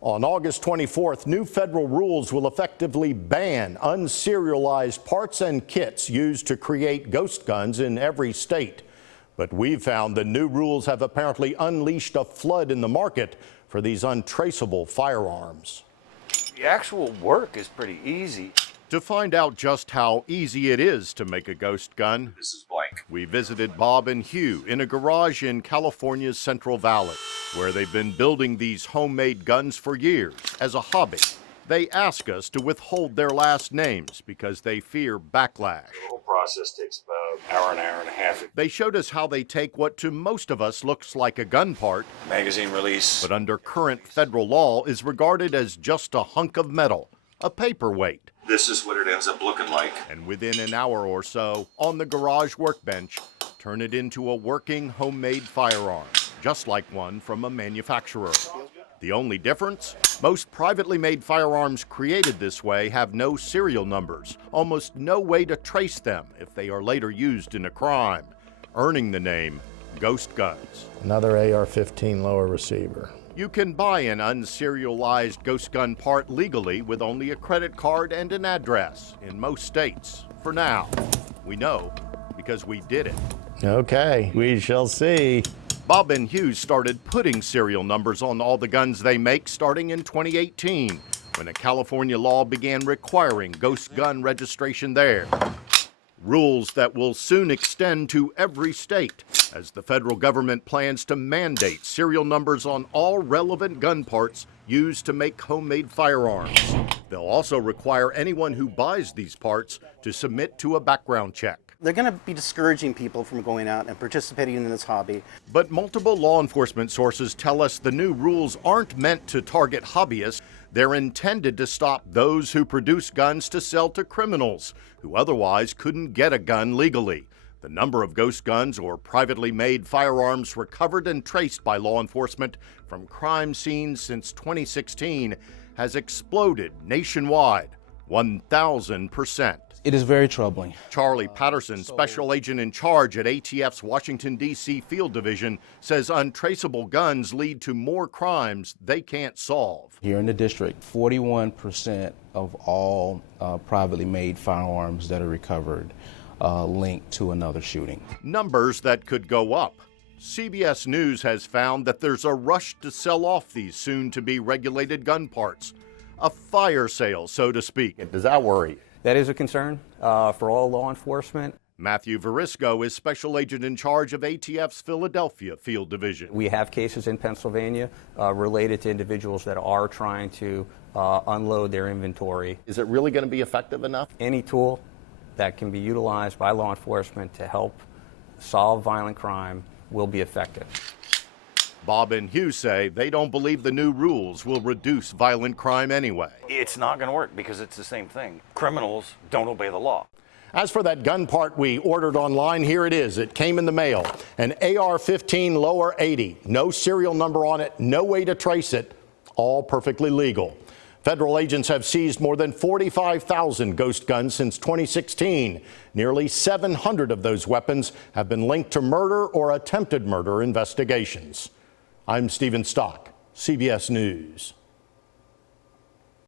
On August 24th, new federal rules will effectively ban unserialized parts and kits used to create ghost guns in every state. But we've found the new rules have apparently unleashed a flood in the market for these untraceable firearms. The actual work is pretty easy. To find out just how easy it is to make a ghost gun, This is blank. we visited Bob and Hugh in a garage in California's Central Valley, where they've been building these homemade guns for years as a hobby. They ask us to withhold their last names because they fear backlash. The whole process takes about an hour and a half. They showed us how they take what to most of us looks like a gun part, Magazine release. but under current federal law is regarded as just a hunk of metal, a paperweight. This is what it ends up looking like. And within an hour or so, on the garage workbench, turn it into a working homemade firearm, just like one from a manufacturer. The only difference? Most privately made firearms created this way have no serial numbers, almost no way to trace them if they are later used in a crime, earning the name ghost guns. Another AR-15 lower receiver. You can buy an unserialized ghost gun part legally with only a credit card and an address in most states. For now, we know because we did it. Okay, we shall see. Bob and Hugh started putting serial numbers on all the guns they make starting in 2018, when a California law began requiring ghost gun registration there. Rules that will soon extend to every state as the federal government plans to mandate serial numbers on all relevant gun parts used to make homemade firearms. They'll also require anyone who buys these parts to submit to a background check. They're going to be discouraging people from going out and participating in this hobby. But multiple law enforcement sources tell us the new rules aren't meant to target hobbyists. They're intended to stop those who produce guns to sell to criminals who otherwise couldn't get a gun legally. The number of ghost guns or privately made firearms recovered and traced by law enforcement from crime scenes since 2016 has exploded nationwide, 1,000%. It is very troubling. Charlie Patterson, special agent in charge at ATF's Washington, D.C. Field Division, says untraceable guns lead to more crimes they can't solve. Here in the district, 41% of all privately made firearms that are recovered linked to another shooting. Numbers that could go up. CBS News has found that there's a rush to sell off these soon-to-be regulated gun parts. A fire sale, so to speak. Does that worry you? That is a concern for all law enforcement. Matthew Verisco is special agent in charge of ATF's Philadelphia Field Division. We have cases in Pennsylvania related to individuals that are trying to unload their inventory. Is it really going to be effective enough? Any tool that can be utilized by law enforcement to help solve violent crime will be effective. Bob and Hugh say they don't believe the new rules will reduce violent crime anyway. It's not going to work because it's the same thing. Criminals don't obey the law. As for that gun part we ordered online, here it is. It came in the mail. An AR-15 lower 80. No serial number on it, no way to trace it. All perfectly legal. Federal agents have seized more than 45,000 ghost guns since 2016. Nearly 700 of those weapons have been linked to murder or attempted murder investigations. I'm Stephen Stock, CBS News.